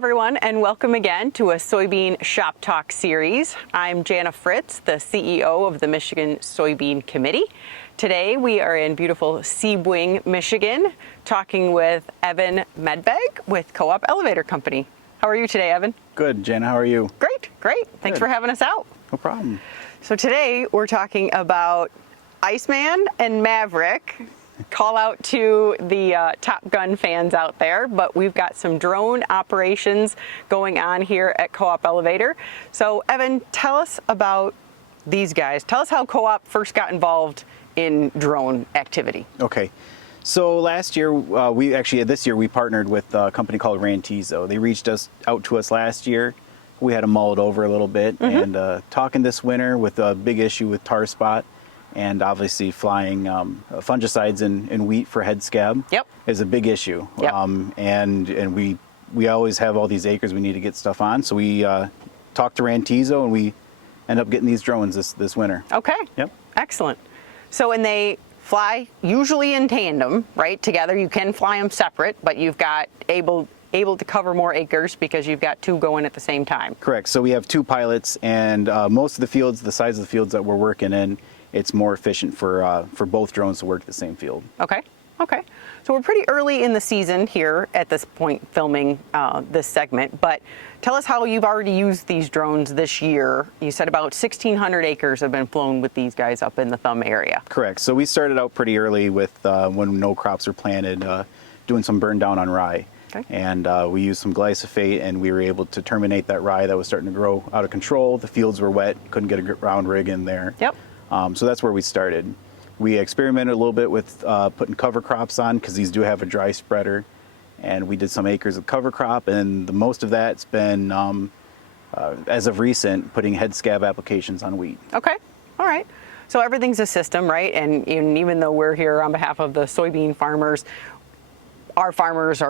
everyone, and welcome again to a Soybean Shop Talk series. I'm Janna Fritz, the CEO of the Michigan Soybean Committee. Today we are in beautiful Sebring, Michigan, talking with Evan Medvec with CoOp Elevator Company. How are you today, Evan? Good, Janna. How are you? Great. Thanks for having us out. No problem. So today we're talking about Iceman and Maverick. Call out to the Top Gun fans out there, but we've got some drone operations going on here at CoOp Elevator. So Evan, tell us about these guys. Tell us how CoOp first got involved in drone activity. Okay. So last year, this year we partnered with a company called Rantizo. They reached out to us last year. We had to mull it over a little bit and talking this winter with a big issue with tar spot. And obviously flying fungicides in wheat for head scab is a big issue. Yep. And we always have all these acres we need to get stuff on. So we talked to Rantizo and we end up getting these drones this winter. Okay. Yep. Excellent. So, and they fly usually in tandem, right? Together. You can fly them separate, but you've got able to cover more acres because you've got two going at the same time. Correct. So we have two pilots, and most of the fields, the size of the fields that we're working in, it's more efficient for both drones to work the same field. Okay. So we're pretty early in the season here at this point filming this segment, but tell us how you've already used these drones this year. You said about 1,600 acres have been flown with these guys up in the Thumb area. Correct. So we started out pretty early with when no crops were planted, doing some burn down on rye. Okay. And we used some glyphosate, and we were able to terminate that rye that was starting to grow out of control. The fields were wet, couldn't get a ground rig in there. Yep. So that's where we started. We experimented a little bit with putting cover crops on because these do have a dry spreader, and we did some acres of cover crop, and the most of that's been, as of recent, putting head scab applications on wheat. Okay, all right. So everything's a system, right? And even though we're here on behalf of the soybean farmers, our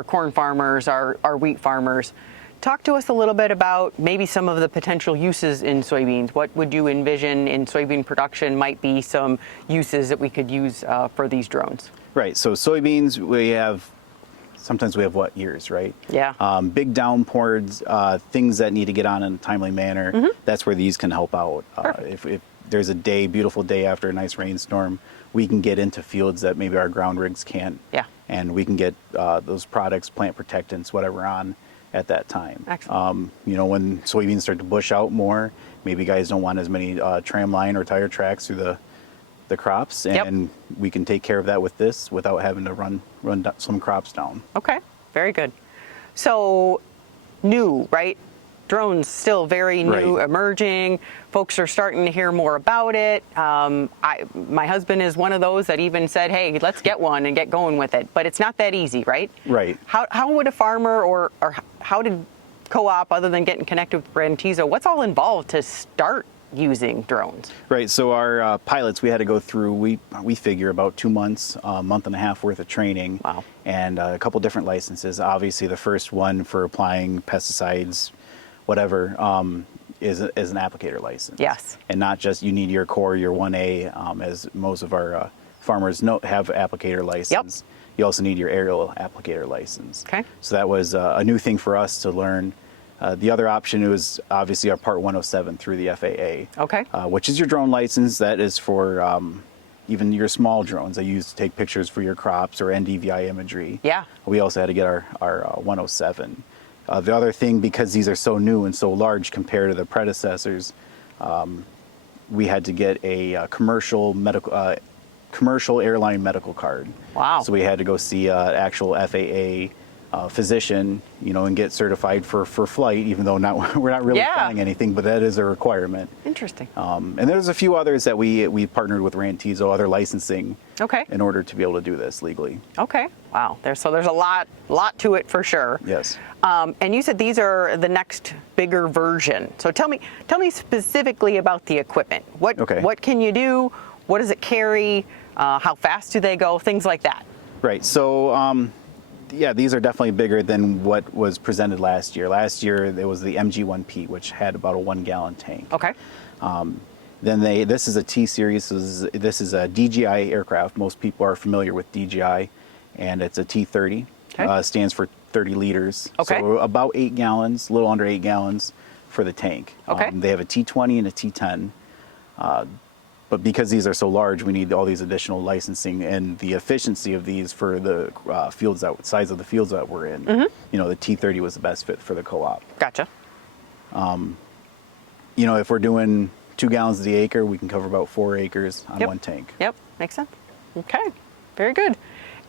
corn farmers, our wheat farmers, talk to us a little bit about maybe some of the potential uses in soybeans. What would you envision in soybean production might be some uses that we could use for these drones? Right, so soybeans, sometimes we have wet years, right? Yeah. Big downpours, things that need to get on in a timely manner, that's where these can help out. If there's a beautiful day after a nice rainstorm, we can get into fields that maybe our ground rigs can't. Yeah. And we can get those products, plant protectants, whatever on at that time. Excellent. When soybeans start to bush out more, maybe guys don't want as many tram line or tire tracks through the crops, and we can take care of that with this without having to run some crops down. Okay, very good. So new, right? Drones still very new, right. Emerging. Folks are starting to hear more about it. My husband is one of those that even said, hey, let's get one and get going with it. But it's not that easy, right? Right. How would a farmer or how did CoOp, other than getting connected with Rantizo, what's all involved to start using drones? Right, so our pilots, we had to go through, we figure about 2 months, a month and a half worth of training. Wow. And a couple different licenses. Obviously the first one for applying pesticides, whatever, is an applicator license. Yes. And not just you need your core, your 1A, as most of our farmers have applicator license. Yep. You also need your aerial applicator license. Okay. So that was a new thing for us to learn. The other option was obviously our Part 107 through the FAA. Okay. Which is your drone license. That is for even your small drones that you use to take pictures for your crops or NDVI imagery. Yeah. We also had to get our 107. The other thing, because these are so new and so large compared to the predecessors, we had to get a commercial airline medical card. Wow. So we had to go see an actual FAA physician, and get certified for flight, even though we're not really flying anything, but that is a requirement. Interesting. And there's a few others that we partnered with Rantizo, other licensing, in order to be able to do this legally. Okay. Wow. There's a lot to it for sure. Yes. And you said these are the next bigger version. So tell me specifically about the equipment. What can you do? What does it carry? How fast do they go? Things like that. Right. So these are definitely bigger than what was presented last year. Last year there was the MG1P, which had about a 1 gallon tank. Okay. Then this is a T series. So this is a DJI aircraft. Most people are familiar with DJI, and it's a T-30. Okay. Stands for 30 liters. Okay. So about 8 gallons, a little under 8 gallons for the tank. Okay. They have a T20 and a T10. But because these are so large, we need all these additional licensing, and the efficiency of these for the size of the fields that we're in. You know, the T30 was the best fit for the co-op. Gotcha. You know, if we're doing 2 gallons to the acre, we can cover about 4 acres on one tank. Yep, makes sense. Okay, very good.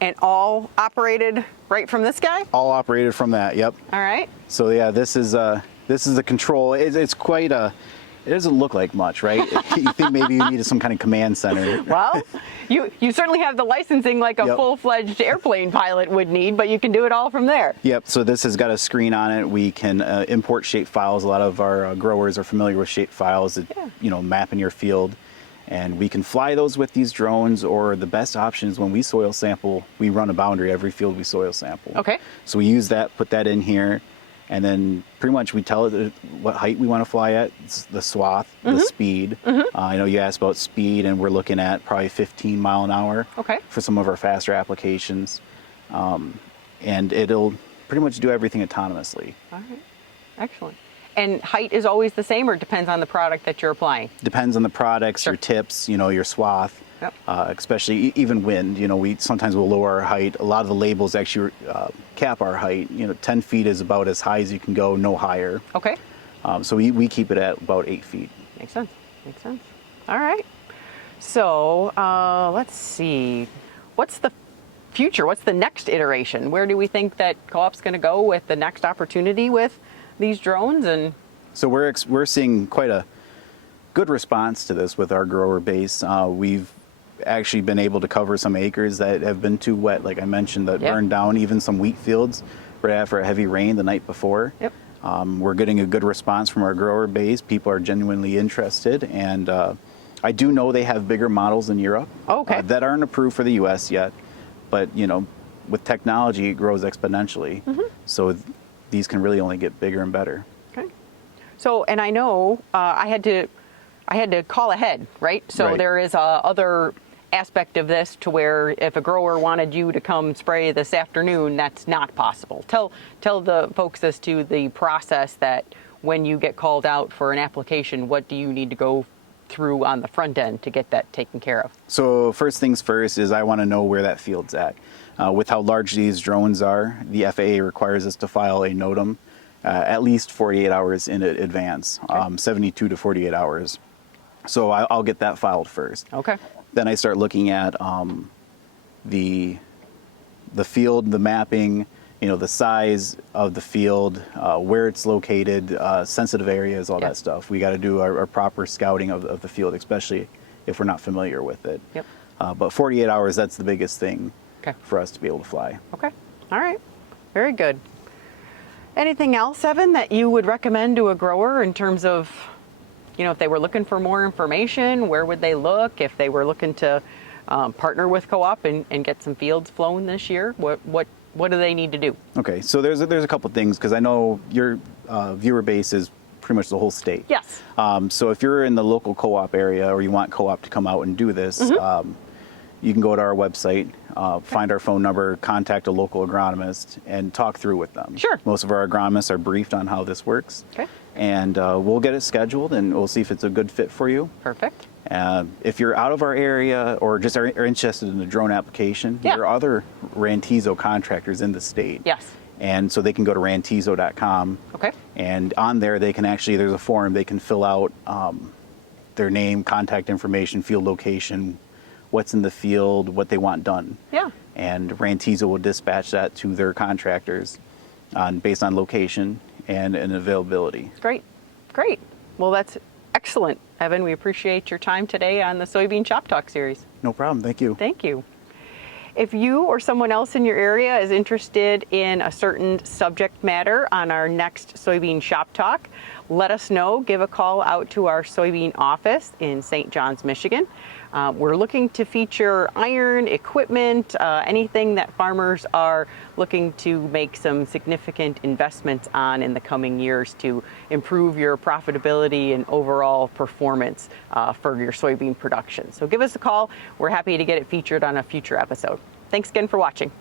And all operated right from this guy? All operated from that. Yep. All right. So yeah, this is the control. It's quite a. It doesn't look like much, right? You think maybe you needed some kind of command center. Well, you certainly have the licensing like a full-fledged airplane pilot would need, but you can do it all from there. Yep, so this has got a screen on it. We can import shape files. A lot of our growers are familiar with shape files that, you know, map in your field. And we can fly those with these drones, or the best option is when we soil sample, we run a boundary every field we soil sample. Okay. So we use that, put that in here, and then pretty much we tell it what height we want to fly at, the swath, the speed. I know you asked about speed, and we're looking at probably 15 mile an hour for some of our faster applications. And it'll pretty much do everything autonomously. All right, excellent. And height is always the same, or it depends on the product that you're applying? Depends on the products, your tips, you know, your swath. Yep. Especially even wind, you know, we sometimes will lower our height. A lot of the labels actually cap our height. You know, 10 feet is about as high as you can go, no higher. Okay. So we keep it at about 8 feet. Makes sense. Makes sense. All right. So let's see. What's the future? What's the next iteration? Where do we think that co-op's going to go with the next opportunity with these drones? And so we're seeing quite a good response to this with our grower base. We've actually been able to cover some acres that have been too wet, like I mentioned, that burned down even some wheat fields right after a heavy rain the night before. Yep. We're getting a good response from our grower base. People are genuinely interested, and I do know they have bigger models in Europe that aren't approved for the U.S. yet, but you know, with technology it grows exponentially. So these can really only get bigger and better. Okay. So, and I know I had to call ahead, right? So there is other aspect of this to where if a grower wanted you to come spray this afternoon, that's not possible. Tell the folks as to the process that when you get called out for an application, what do you need to go through on the front end to get that taken care of? So first things first is I want to know where that field's at. With how large these drones are, the FAA requires us to file a NOTAM at least 48 hours in advance, 72 to 48 hours. So I'll get that filed first. Okay. Then I start looking at the field, the mapping, you know, the size of the field, where it's located, sensitive areas, all that stuff. We got to do our proper scouting of the field, especially if we're not familiar with it. Yep. But 48 hours, that's the biggest thing for us to be able to fly. Okay. All right. Very good. Anything else, Evan, that you would recommend to a grower in terms of, you know, if they were looking for more information, where would they look? If they were looking to partner with co-op and get some fields flown this year, what do they need to do? Okay, so there's a couple things, because I know your viewer base is pretty much the whole state. Yes. So if you're in the local co-op area, or you want co-op to come out and do this, you can go to our website, find our phone number, contact a local agronomist, and talk through with them. Sure. Most of our agronomists are briefed on how this works. Okay. And we'll get it scheduled, and we'll see if it's a good fit for you. Perfect. If you're out of our area or just are interested in the drone application, there are other Rantizo contractors in the state. Yes. And so they can go to rantizo.com. Okay. And on there, they can actually, there's a form, they can fill out their name, contact information, field location, what's in the field, what they want done. Yeah. And Rantizo will dispatch that to their contractors based on location and availability. Great. Great. Well, that's excellent, Evan. We appreciate your time today on the Soybean Shoptalk series. No problem. Thank you. Thank you. If you or someone else in your area is interested in a certain subject matter on our next Soybean Shoptalk, let us know. Give a call out to our soybean office in St. John's, Michigan. We're looking to feature iron, equipment, anything that farmers are looking to make some significant investments on in the coming years to improve your profitability and overall performance for your soybean production. So give us a call. We're happy to get it featured on a future episode. Thanks again for watching.